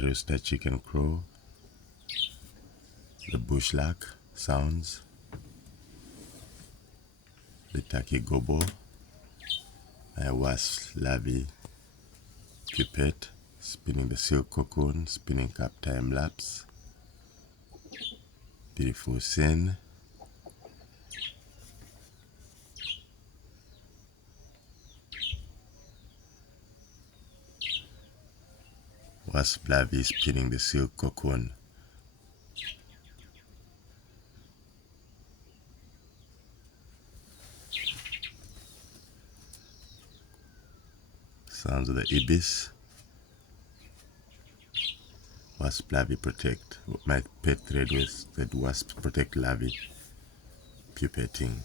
the rooster chicken crow, the bush lark sounds, the turkey gobble, my wasp larvae pipette, spinning the silk cocoon, spinning cap time lapse, beautiful scene. Wasp larvae spinning the silk cocoon. Sounds of the Ibis. Wasp larvae protect. My pet red wasp protect larvae pupetting.